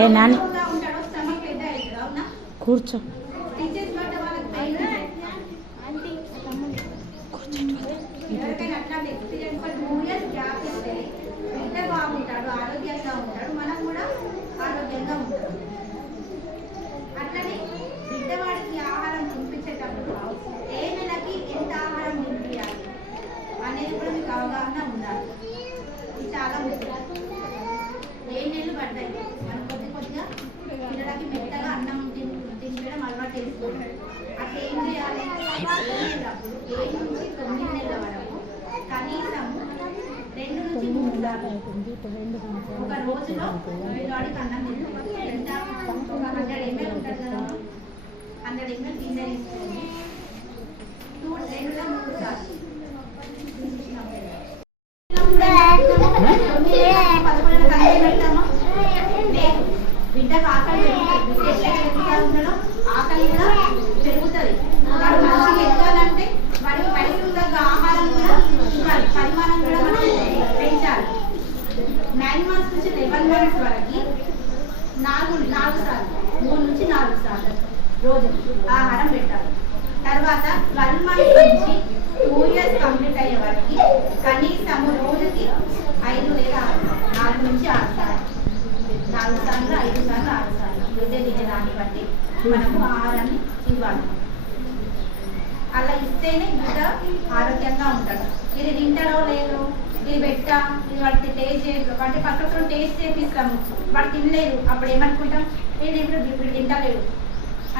ఏ నాని కూర్చో ఎవరికైనా అట్లా వ్యక్తి 2 ఇయర్స్ గ్యాప్ ఇస్తే బిడ్డ బాగుంటాడు, ఆరోగ్యంగా ఉంటాడు, మనం కూడా ఆరోగ్యంగా ఉంటాం. అట్లనే బిడ్డవాడికి ఆహారం తినిపించేటప్పుడు ఏ నెలకి ఎంత ఆహారం తినిపించాలి అనేది కూడా మీకు అవగాహన ఉండాలి. ఇది చాలా ముఖ్యం. ఏ నెలలు పడ్డాయి మనం కొద్దిగా పిల్లలకి మెత్తగా అన్నం తినిపించడం అలవాటు చేసుకోవాలి. అట్లా ఏం చేయాలి? 7 నుంచి 9 నెలల వరకు కనీసం 2 నుంచి 3 సార్లు ఒక రోజులో పిల్లవాడికి అన్నం తింటుంది. ఎంత ఒక 100 ml ఉంటుంది కదా, 100 ml గిన్నె తీసుకొని 2 లేదా 3 సార్లు 11 కలిసి పెడతామా? బిడ్డకు ఆకలి ఉండడం, ఆకలి కూడా పెరుగుతుంది. వాడు మంచిగా ఎక్కాలంటే వాడికి వయసు తగ్గ ఆహారం కూడా ఇవ్వాలి, పరిమాణం కూడా మనం పెంచాలి. 9 months నుంచి 11 months వరకు 4 సార్లు 3 నుంచి 4 సార్లు రోజు ఆహారం పెట్టాలి. తర్వాత 12 months నుంచి 2 years కంప్లీట్ అయ్యే వరకు కనీసం రోజుకి 5 లేదా 4 నుంచి 6 సార్లు 4 సార్లు 5 సార్లు 6 సార్లు ఇదే తినేదాన్ని బట్టి మనకు ఆహారాన్ని ఇవ్వాలి. అలా ఇస్తేనే బిడ్డ ఆరోగ్యంగా ఉంటాడు. ఇది తింటాడో లేదు, ఇది పెట్టా, ఇది వాటిని టేస్ట్ చేయదు, వాటి పక్కన టేస్ట్ చేపిస్తాము, వాడు తినలేదు, అప్పుడు ఏమనుకుంటాం, నేను ఇప్పుడు తింటలేడు,